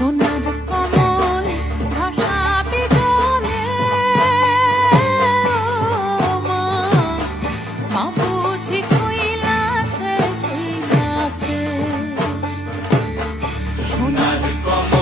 সোনার কমল ভাসাবি জলে ও মা, মা বুঝি কৈলাসে শুইয়াছে। সোনার কমল